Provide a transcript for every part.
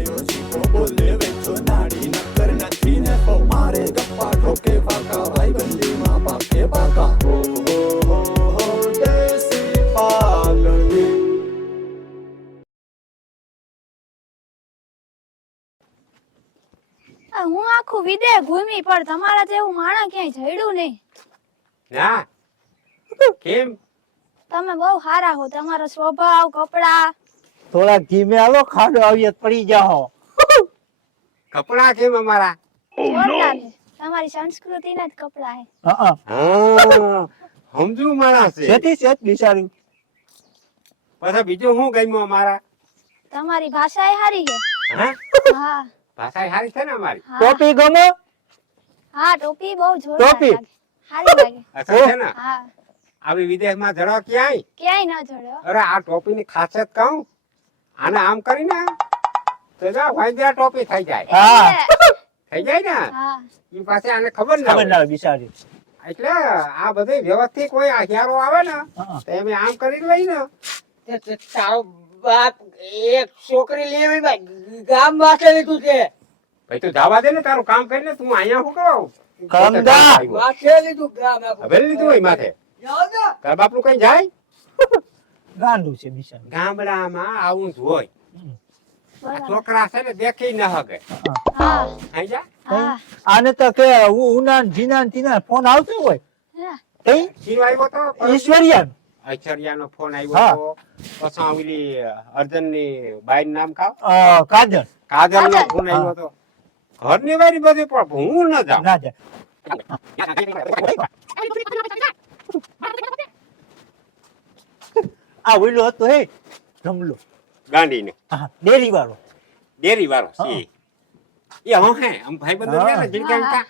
ગાયો જીવો બોલે વેચો નાડી નકર નથી ને તો મારે ગપ્પા ઠોકે પાકા ભાઈ બંધીમાં પાકે પાકા હો દેશી પાઘડી હું આખું વિદેશ ઘૂમી પણ તમારા જેવું માણસ ક્યાંય જડ્યું નહીં. ના કેમ તમે બહુ સારા હો, તમારો સ્વભાવ, કપડા. થોડા ધીમે હાલો, ખાડો આવીએ તો પડી જાઓ. કપડા કેમ અમારા જોરદાર છે. તમારી સંસ્કૃતિના જ કપડા છે. હા સમજુ માણસ છે સેતી સેત બિચારી. પછી બીજું શું ગમ્યું અમારા તમારી ભાષા એ સારી છે. હા હા ભાષા સારી છે ને અમારી હા. ટોપી ગમે? હા ટોપી બહુ જોરદાર ટોપી? લાગે. સારી લાગે. અસર છે ને હા આવી વિદેશમાં જડો ક્યાંય ક્યાંય ન જડ્યો. અરે આ ટોપીની ખાસિયત કહું આને આમ કરીને તો જા વાંજ્યા ટોપી થઈ જાય હા. થઈ જાય ને હા ઈ પાસે આને ખબર ના ખબર હોય. ના હોય બિચારી. એટલે આ બધું વ્યવસ્થિત કોઈ હથિયારો આવે ને હા. તો એમ આમ કરી લઈ ને તારો બાપ એક છોકરી લેવી ગામ માટે લીધું છે. ભાઈ તું જવા દે ને તારું કામ કરીને તું અહીંયા શું કરો કામદાર. માથે લીધું ગામ આપણું. હવે લીધું હોય માથે જાઓ ને. તાર બાપનું કઈ જાય ગાંડું છે બિચારી. ગામડામાં આવું જ હોય આ બરાબર. છોકરા છે ને દેખી ન હકે હા આઈ જા હા આને તો કે ઉના જીના તીના ફોન આવતો હોય. હા. કઈ શીનો આવ્યો તો ઈશ્વરિયા. ઐશ્વર્યાનો ફોન હા. આવ્યો તો પછી ઓલી અર્જનની બાઈનું નામ કાવ કાજલ. કાજલનો કાજલ. ફોન આવ્યો તો ઘરની વારી બધી પણ હું ન જાઉં ના જાય. આ ઓલો હતો હે રમલો. ગાંડીને હા ડેરી વાળો. ડેરી વાળો હા. છે એ હા હે આમ ભાઈ બંધો હા. છે ને જીણકા હા.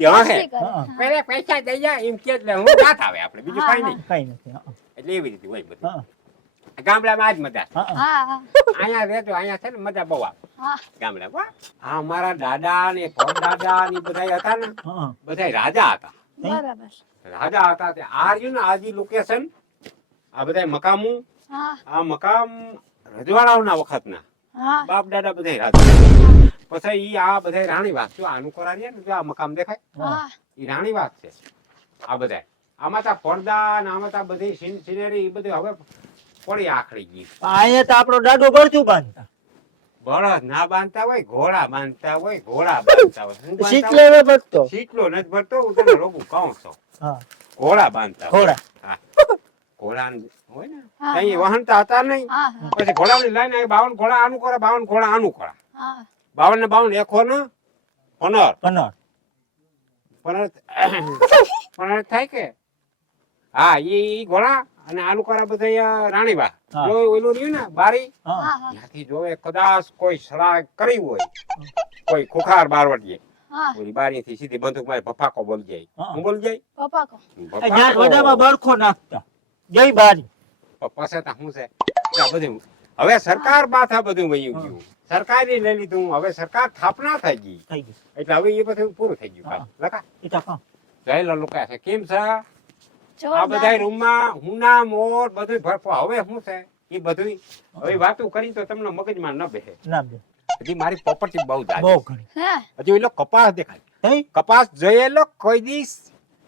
તે હા હે મસ્તી કરે. હા. પહેલા પૈસા દઈ જાય એમ કે એટલે હું રાત આવે આપણે બીજું હા, કઈ નહીં કઈ નથી. એટલે એવી રીતે હોય બધું હા ગામડામાં આજ મજા હા હા હા અહીંયા રહેતો અહીંયા છે ને મજા બહુ આવે હા ગામડામાં આ અમારા દાદા ને પરદાદા ને બધા હતા ને હા. બધા રાજા હતા બરાબર. રાજા હતા તે આ રહ્યું ને આજી લોકેશન આ બધા મકામો હા આ મકામ રજવાડાઓના વખતના હા બાપ દાદા બધા રાજા પછી ઈ આ બધા રાણીવાસ જો આનું કરાવીએ ને જો આ મકામ દેખાય હા ઈ રાણીવાસ છે આ બધા આમાં તા પડદા ને આમાં તા બધી સિનેરી એ બધું હવે પડી આખડી ગઈ અહીંયા તો આપણો દાદો ગળચું બાંધતા. બળદ ના બાંધતા હોય ઘોડા બાંધતા હોય ઘોડા બાંધતા હોય શું બાંધતા શીતલે હોય? ભરતો. શીતલો નથી ભરતો હું તને રોગું કહું છું હા ઘોડા બાંધતા હોય. ઘોડા. હા ઘોડા હોય ને હા, કઈ હા. વહનતા હતા નહીં હા હા પછી ઘોડાની લાઈને આવી 52 ઘોડા આનું કરે 52 ઘોડા આનું કરે હા 52 ને 52 એકો ને પનર કનોર. પનર પનર થાય કે હા ઈ ઘોડા અને આનું કરે બધા રાણીવા હા. જો ઓલું રહ્યું ને બારી હા હા હા ત્યાંથી જોવે કદાચ કોઈ સડા કરી હોય કોઈ ખુખાર બારવટીએ હા ઓલી બારીથી સીધી બંદૂક મારી ભફાકો બોલી જાય હા. હું બોલી જાય પપ્પા કો અહીંયા વડામાં બરખો નાખતા. જય બારી. પાસે શું છે કે આ બધું હવે સરકાર માથા બધું વયું ગયું સરકારી લઈ લીધું હવે સરકાર સ્થાપના થઈ ગઈ થઈ ગયું. એટલે હવે એ બધું પૂરું થઈ ગયું હા. કાંઈ. લખા એ તો કાં. જયેલા લોકો છે કેમ છે આ જોરદાર. બધા રૂમમાં હુના મોર બધું ભરપો હવે શું છે એ બધું હવે વાતો કરી તો તમને મગજમાં ન બેસે ના બે. હજી મારી પ્રોપર્ટી બહુ બહુ જાય ઘણી. હે હજી એલો કપાસ દેખાય થઈ? કપાસ જોયેલો કોઈ દિવસ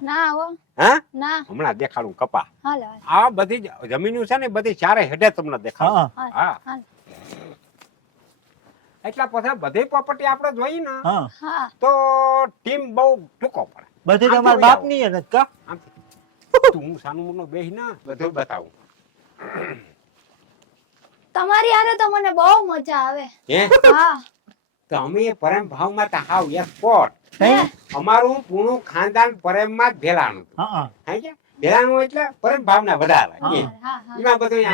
ના હો હા ના હમણાં દેખાડું કપા હાલો હાલો. આ બધી જમીનો છે ને બધી ચારે હેડે તમને દેખાડું હા હા હાલો. એટલા પછી બધી પ્રોપર્ટી આપણે જોઈએ ને હા. હા તો ટીમ બહુ ટૂંકો પડે બધી આમ તમારા તો બાપની જ નથી કા? આમથી તું હું સાનું મુનું બેહી ના બધું બતાવું તમારી હારે તો મને બહુ મજા આવે. હે હા તો અમે પરમ ભાવમાં તો હાવ એક્સપોર્ટ થઈ? અમારું પૂરું ખાનદાન પરમમાં જ ભેલાનું હા હે કે ભેલાનું એટલે પરમ ભાવના વધારે હા. એ હા હા એમાં બધું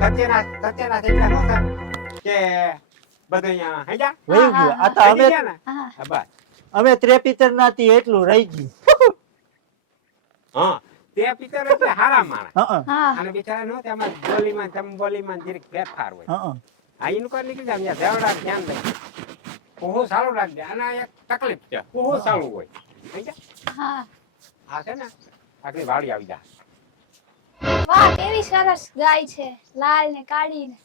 સત્યનાશ એટલે શું છે કે બધું અહીંયા હે જા વહી ગયું. આ તો અમે ગયા ને હા હા, બસ અમે ત્રેપિતર નાથી એટલું રહી ગયું. હા તે પિતર એટલે હારા માણસ હા હા અને બિચારા નો તેમાં બોલીમાં તેમ બોલીમાં જરીક ફેરફાર હોય હા આ એનું કોઈ નીકળી જાય અહીંયા દેવડા ધ્યાન દે કોહો સારું રાખજે આના એક તકલીફ છે કોહો સારું હોય સમજ્યા? હા આ છે ને આટલી વાડી આવી જા વાહ કેવી સરસ ગાય છે, લાલ ને કાળી ને.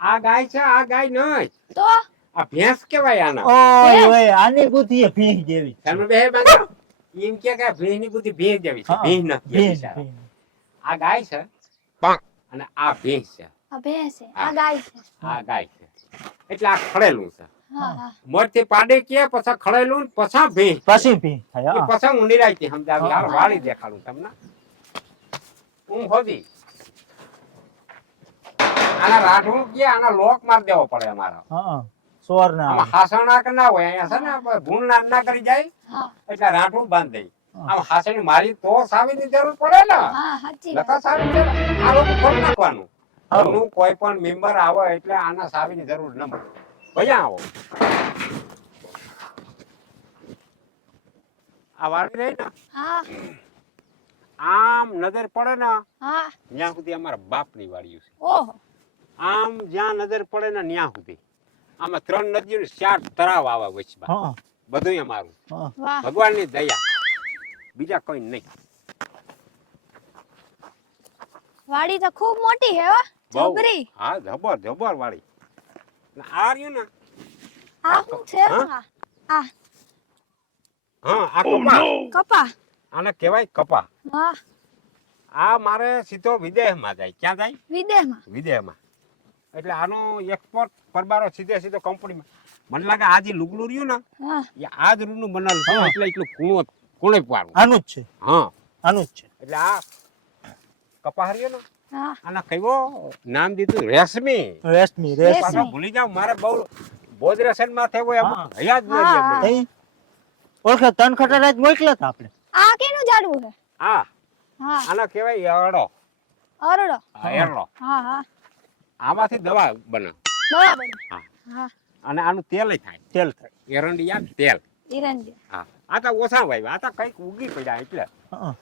આ ગાય છે, આ ગાય નહીં. તો આ ભેંસ કહેવાય આના. ઓય ઓય આની બુદ્ધિ ભીંસ જેવી છે. તમે બે બાંધો. એમ કે ભેંસની બુદ્ધિ ભેંસ જેવી છે. હા, ભેંસ નથી ભીંસ, બિચારા. ભીંસ. આ ગાય છે અને આ ભેંસ છે. આ ભેંસ છે, હા. આ ગાય છે. આ ગાય છે. એટલે આ ખડેલું છે. હા હા મોરથી પાડે કે પછી ખડેલું ને પછી ભેંસ. પછી ભીંસ થાય એ હા. પછી હું નિરાયતી સમજાવી. હા. હાલો વાળી દેખાડું તમને. હું હોદી. આના રાઠું કે આના લોક માર દેવો પડે અમારા. હા સોરના આમાં હાસણા કે ના હોય અહીંયા છે ને ભૂલ ના કરી જાય હા એટલે રાઠું બાંધ દઈ. હા. આમ હાસણી મારી તો સાવીની જરૂર પડે ને. હા સાચી વાત. નકર સાવી છે ને. આ લોકો ખોટ નાખવાનું. હા. ઘરનું કોઈ પણ મેમ્બર આવે એટલે આના સાવીની જરૂર ન પડે. ભૈયા આવો. આ વાળી રહી ને હા આમ નજર પડે ને હા ત્યાં સુધી અમારા બાપની વાડીઓ છે. ઓહો આમ જ્યાં નજર પડે ને ત્યાં સુધી આમાં 3 નદીઓ ને 4 તળાવ આવે વચમાં. હા બધું અમારું. હા વાહ ભગવાનની દયા, બીજા કોઈ નહીં. વાડી તો ખૂબ મોટી હે હો બહુ. જબરી. હા જબર જબર વાળી. ને આ રહ્યું ને આ શું છે હા? આ હા આ કપા. કપા આને કહેવાય કપા. હા આ મારે સીધો વિદેશમાં જાય. ક્યાં જાય? વિદેશમાં વિદેશમાં. એટલે આનો એક્સપોર્ટ પરબારો સીધો કંપનીમાં. મને લાગે આ જે લુગડું રહ્યું ને હા એ આ જ રૂનું બનેલું છે. હા. એટલે એટલું કુણે પાડું. આનું જ છે હા આનું જ છે એટલે આ કપા રહ્યો ને હા આના કયો નામ દીધું? રેશમી. રેશમી રેશમી. પાછા ભૂલી જાવ મારે બહુ બોધરેશન માં થયો એમ હા. હયા જ હા, નહીં હા. એમ. તઈ ઓળખે તન ખટારા જ મોકલ્યા હતા આપણે આ કેનું ઝાડવું છે આ હા આનો કહેવાય એરડો. અરડો આ એરડો. હા હા આમાંથી દવા બને. બરાબર હા. હા અને આનું તેલ થાય. તેલ થાય એરંડિયા તેલ. ઈરંડી હા આ તો ઓછા વાવ્યા. આ તો કઈક ઉગી પડ્યા એટલે હા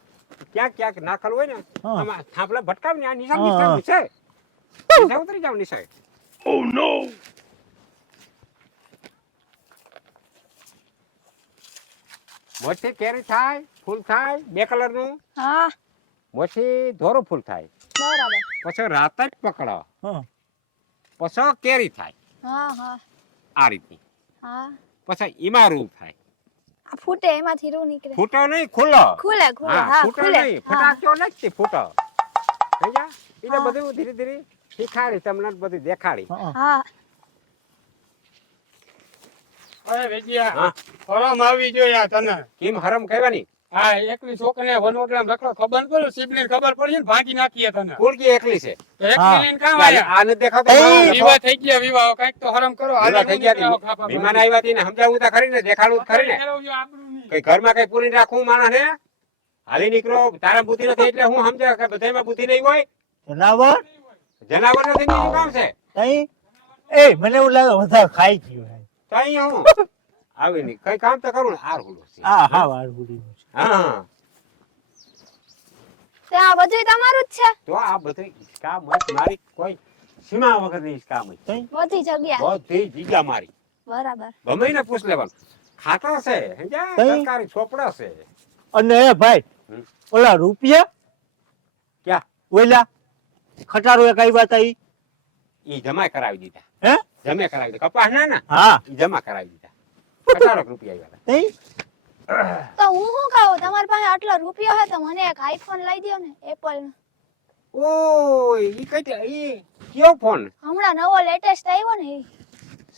ક્યાંક ક્યાંક નાખેલું હોય ને હા. આમાં થાંભલા ભટકાવી ને આ નિશાન હા. નીચે ઉતરી જાવ નિશાન. મોટી કેરી થાય, ફૂલ થાય 2 કલરનું. હા મોટી ધોરું ફૂલ થાય. બરાબર પછી રાત જ પકડો. હા પછી કેરી થાય હા હા આ રીતની. હા પછી ઈમારું થાય. આ ફૂટે એમાંથી રૂ નીકળે ફૂટો નહીં, ખુલ્લો. ખુલે ખુલે હા હા ફૂટો ખુલે નહીં, હા ફટાક્યો નથી ફૂટો. સમજ્યા? એટલે હા. બધું ધીરે ધીરે શીખાડી તમને બધું દેખાડી. હા હા અરે વેજિયા હા હરામ આવી જોઈએ આ તને કેમ હરમ કહેવાની? હા એકલી છોકરીને વનવગડામ રખડો ખબર પડે સિબલીને ખબર પડી ને ભાગી નાખીએ તને કુળકી એકલી છે. તો એકલી હા. લઈને કામ આયા આ નથી દેખાતો? એ મારો વિવાહ થઈ ગયા વિવાહ કઈક તો હરામ કરો હાલે વિવાહ થઈ ગયા હતી. મહેમાન આવ્યા હતી ને સમજાવું તા ખરી ને, દેખાડવું તો ખરી ને. કઈ ઘરમાં કઈ પૂરી રાખવું માણસ ને હાલી નીકળો. તારા બુદ્ધિ નથી એટલે હું સમજે કે બધાયમાં બુદ્ધિ નહીં હોય. જનાવર જનાવર નથી બીજું કામ છે. તઈ એ મને એવું લાગે વધારે ખાઈ ગયું હે. તો અહીંયા હું આવી નહીં કઈ કામ તો કરું ને આર હુલો છે. હા હા વાળું હા તે આ બધું તમારું જ છે તો આ બધું ઈસકા મત મારી કોઈ સીમા વગર ની ઈસકા મત. બધી જગ્યા બધી જગ્યા મારી. બરાબર ગમે ને પૂછ લેવાનું. ખાતા છે સમજ્યા? કઈ? સરકારી ચોપડા છે. અને એ ભાઈ હમ. ઓલા રૂપિયા ક્યાં? ઓલા ખટારો એક આવ્યા હતા ઈ ઈ જમા કરાવી દીધા. હે જમે કરાવી દીધા. કપાસ ના હા ઈ જમા કરાવી દીધા. 18 રૂપિયા આવ્યા હતા. તઈ તો હું શું કહું તમારી પાસે આટલો રૂપિયો હે તો મને એક આઈફોન લઈ દ્યો ને એપલ નો ઓય ઈ ઈ કયો ફોન? હમણાં નવો લેટેસ્ટ આવ્યો ને ઈ.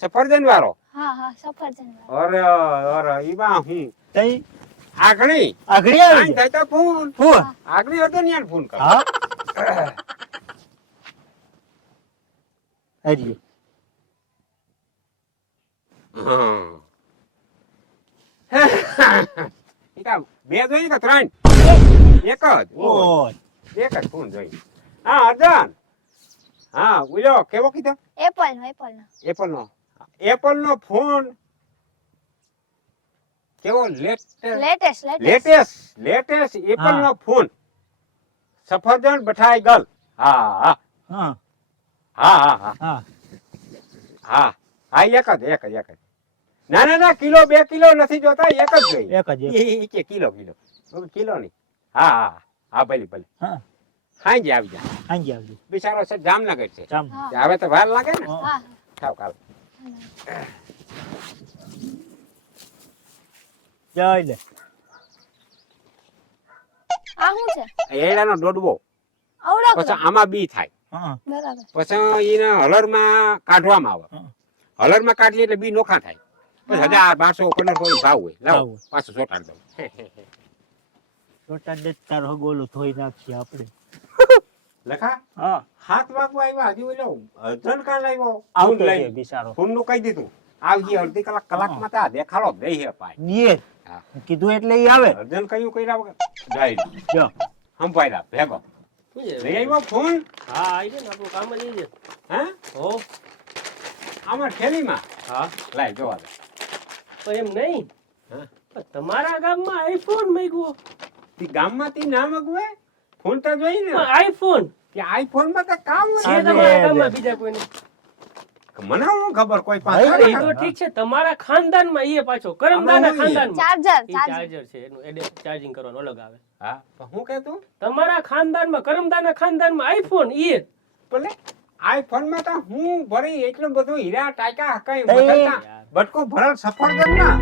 સફરજન વાળો? હા હા સફરજન વાળો. અરે અરે ઈમાં હું તઈ આગળી આગળી આવી આઈ ગયા. થાય તો ફોન ફોન આગળી હતો ને યાર ફોન કર. હા હરિયો હા ઈ કા બે જોઈ કે 3? એક જ. ઓય એક જ ફોન જોઈ. હા અર્જન. હા ઉલ્યો કેવો કીધો? એપલ નો એપલ નો ફોન કેવો લેટેસ્ટ લેટેસ્ટ એપલ હા. નો ફોન સફરજન બઠાઈ ગલ. હા હા હા હા હા હા હા હા એક જ ના કિલો 2 કિલો નથી જોતા એક જ જોઈએ. એક જ એક. ઈ કે કિલો કિલો નહીં. હા ભલે હા ખાઈ આવી જાય સાંજે આવજો બિચારો છે જામનગર છે જામ હા હવે તો વાર લાગે ને હા થાવ કાલ જય લે આ શું છે એડાનો દોડવો આવડો પછી આમાં બી થાય હા બરાબર પછી એને હલરમાં કાઢવામાં આવે હા. હલરમાં કાઢીએ એટલે બી નોખા થાય પછી 1000 1200 1500 ભાવ હોય ભાવ લાવો હોય. પાછું સોટાડ દઉં છોટા દે તારો ગોલો ધોઈ નાખીએ આપણે લખા હા 7 વાગવા આવ્યા હજી ઓલો અર્જન કાલ આવ્યો આવતો ફોન છે લઈને બિચારો ફોન નું કહી દીધું આવજી અડધી કલાકમાં તા દેખાડો દઈ હે પાય દિયે હા. કીધું એટલે ઈ આવે અર્જન કયું કર્યા વગર જાય જો હંપાયલા ભેગો લઈ આવ્યો ફોન હા આવી છે ને આપણું કામ જ ઈ છે હે હો આમાં થેલીમાં હા લાય જોવા દે પણ એમ નહીં હા. પણ તમારા ગામમાં આઈફોન મૂક્યો તી ગામમાંથી ના મગવે ફોન તો જોઈ ને આઈફોન કે આઈફોન માં તો કામ છે હોય. તમારા ગામમાં બીજા કોઈને મને હું ખબર કોઈ ભાઈ, પાસે એ તો ઠીક છે તમારા ખાનદાનમાં ઈ પાછો કરમદાના આમાં હું ઈ? ખાનદાનમાં ચાર્જર ઈ ચાર્જર ચાર્જર છે એનું ચાર્જિંગ કરવાનું અલગ આવે હા તો હું કહેતું તમારા ખાનદાનમાં કરમદાના ખાનદાનમાં આઈફોન ઈ ભલે આઈફોન માં તો હું ભરી એટલું બધું હીરા ટાકા કઈ એ બદલતા બટકો ભરલ સફરજન ના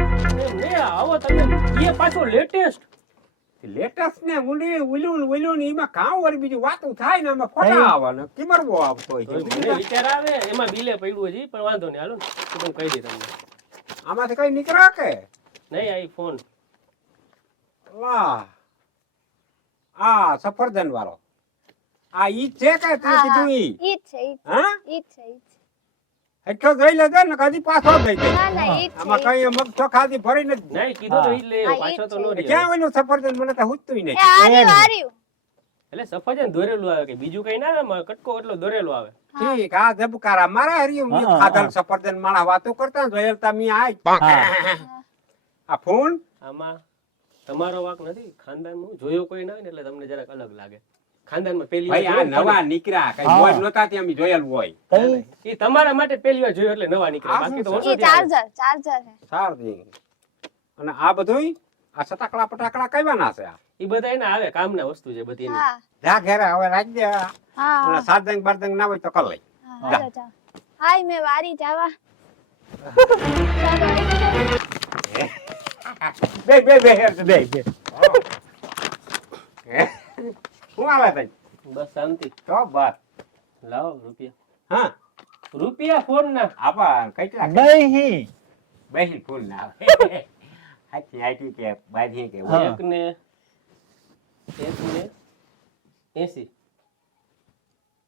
ને આવો તમે ઈ પાછો લેટેસ્ટ લેટેસ્ટ ને ઉલું એમાં કામ વળી બીજું વાતું થાય ને એમાં ફોટા આવે ને કિમરવો આવતો હોય છે. મને વિચાર આવે એમાં બિલે પડ્યું હજી પણ વાંધો નહીં હાલો ને તો હું કહી દઈ તમને આમાંથી કઈ નીકળે કે નહીં આઈફોન વાહ આ સફરજન વાળો આ ઈ જ છે કે તે હા, કીધું ઈ ઈ જ છે ઈ જ હા છે, ઈ જ છે ઈ જ છે. એટલો જોઈ લેજે ને કદી પાછો થઈ જાય ના ના ઈ જ છે આમાં ઈ જ કઈ મગ ચોખાથી ભરીને જ નહીં કીધું તો ઈ જ લઈ હા, આવ્યો, ઈ જ પાછો તો છે. નો રહ્યો. ક્યાં ઓલું સફરજન મને તો હુજતું છે. નહીં એ આર્યું આર્યું એટલે સફરજન દોરેલું આવે કે બીજું કઈ ના આવે એમાં કટકો એટલો દોરેલો આવે ઠીક આ જબકારા મારા હરિયું હા, ખાધલ હા. સફરજન માણા વાતો કરતા જોયેલતા મી આય આ ફોન આમાં તમારો વાક નથી ખાનદાનમાં જોયો કોઈ ના હોય ને એટલે તમને જરાક અલગ લાગે ખાનદાનમાં પહેલી ભાઈ આ વાર જોયો નવા નીકળ્યા કઈ હા. મોજ નતા ત્યાં મી જોયેલું હોય કઈ ઈ તમારા માટે પહેલી વાર જોયો એટલે નવા નીકળ્યા આ બાકી તો શું વર્ષો ઈ ચાર્જર ચાર્જર છે સારજી અને આ બધુંય આ સટાકડા પટાકડા કઈવાના છે આ ઈ બધા એના આવે કામના વસ્તુ છે બધી એની. હા જા ઘેરે હવે રાખી દે અને હા સાતંગ બારદંગ ના હોય તો કર લઈ હા હાલો જાઓ હાય મેં વારી જાવા બે બે બે હેર બે બે શું આવે તઈ બસ શાંતિ તો બસ લાવો રૂપિયા હા રૂપિયા ફોન ના આપા કેટલા નહીં બેહી ફૂલ ના આવે હાથી હાથી કે બાજી કે હા. એક ને 80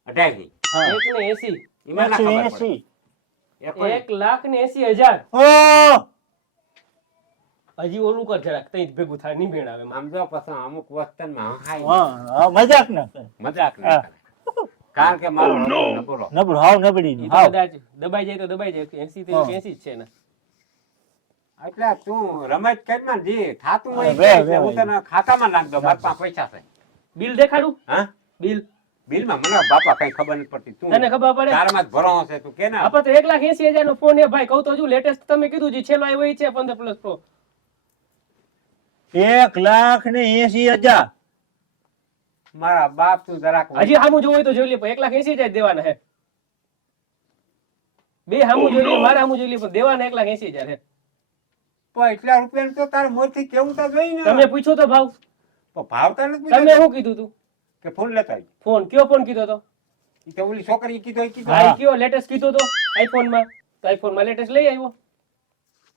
અઢાઈ હા એક ને 80 એમાં ના ખબર પડે. 180 1,80,000 ઓ હજી ઓલું કર જરાક તઈ જ ભેગું થાય નહીં ભેણ આવે એમાં. આમ જો પછી અમુક વસ્તુમાં હાય હા મજાક ના કરે મજાક ના કરે. કારણ કે મારો નબળો નબળું હાવ નબળી ઈ નું તો હાવ કદાચ દબાઈ જાય તો દબાઈ જાય 80 તો હા. 80 જ છે ને એટલે તું રમત કરીમાં જે થાતું હોય વે, તે વે, હું તને ખાતામાં નાખ દઉં મારા પાસે પૈસા છે બિલ દેખાડું હા બિલ બિલમાં મને બાપા કઈ ખબર નથી પડતી તું તને ખબર પડે તારામાં જ ભરો છે તું કે ના આપણે તો 1,80,000 નો ફોન એ ભાઈ કહું તો જો લેટેસ્ટ તમે કીધું જે છેલ્લો આવ્યો ઈ છે 15 પ્લસ પ્રો 1,80,000 મારા બાપ તું જરાક હજી સામું જોવું હોય તો જોઈ લે પણ 1,80,000 જ દેવાના હે બે સામું જોઈ લે મારા સામું જોઈ લે પણ દેવાના 1,80,000 હે પણ એટલા રૂપિયા તો તારે મોરથી કેવું તો જોઈ ને તમે પૂછો તો ભાવ પણ ભાવ તો નથી તમે પૂછ્યો શું કીધું તું કે ફોન લેતા આવી. ફોન કયો ફોન કીધો તો ઈ તો ઓલી છોકરી કીધો ઈ કીધો ભાઈ કયો લેટેસ્ટ કીધો તો આઈફોન માં તો આઈફોન માં લેટેસ્ટ લઈ આવ્યો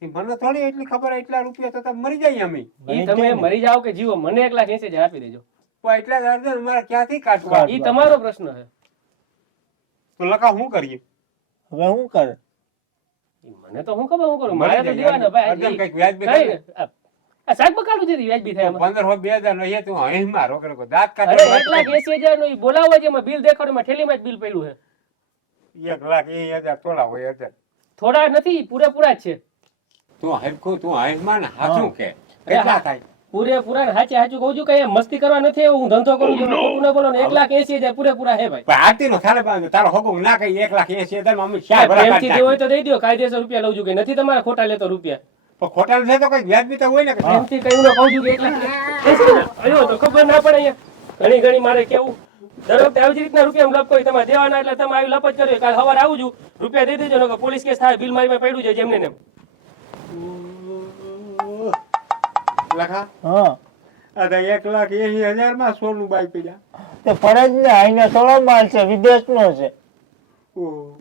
ઈ મને થોડી એટલી ખબર હોય, એટલા રૂપિયા તો તમે મરી જાય અમે ઈ તમે મરી જાઓ કે જીવો મને 1,80,000 આપી દેજો પણ એટલા જ અર્જન મારે ક્યાંથી કાઢવા ઈ તમારો પ્રશ્ન છે તો લખા શું કરીએ હવે શું કરે ઈ મને તો હું ખબર હું કરું મરી મારે તો જાય દેવાના ભાઈ અર્જન કઈક વ્યાજ બે કઈ ને, આ શાક બકાલું છે વ્યાજબી થાય એમાં 1500 2000 નો એ તું અહીં મારો કરે દાંત અરે કાઢે 1,80,000 નું ઈ બોલાવો છે એમાં બિલ દેખાડો એમાં થેલીમાં જ બિલ પડ્યું છે 1,80,000 તોલા હોય હજાર. થોડા નથી પૂરેપૂરા જ છે તું હરખું તું અહીં ને હાચું કે કેટલા થાય પૂરેપૂરા ને હાચે હાચું કહું છું કે એમ મસ્તી કરવા નથી આવ્યો, હું ધંધો કરું છું ખોટું ના બોલો ને 1,80,000 પૂરેપૂરા હે ભાઈ પણ આરતી નો ખ્યાલ બાંધો તારો હોગો ના કઈ 1,80,000 માં અમે શાય ભરા પ્રેમથી કાઢી દેવો હોય તો દઈ દો, કાયદેસર રૂપિયા લઉં છું કે નથી તમારે ખોટા લેતો રૂપિયા પણ ખોટા છે તો કઈ વ્યાજ બી તો હોય ને કે પ્રેમથી કહ્યું ને કહું છું કે 1,80,000 અયો તો ખબર ના પડે અહીંયા ઘણી ઘણી મારે કેવું દર વખતે આવી જ રીતના રૂપિયા લપ કોઈ તમારે દેવાના એટલે તમે આવી લપ જ કર્યો કાલ સવારે આવું છું રૂપિયા દઈ દેજો ને પોલીસ કેસ થાય બિલ મારી પાસે પડ્યું છે જેમને ને લખા હા આ તો 1,80,000 માં સોનું બાઈ પડ્યા તે ફરજ ને આઈને થોડો માલ છે વિદેશ નો છે ઓહ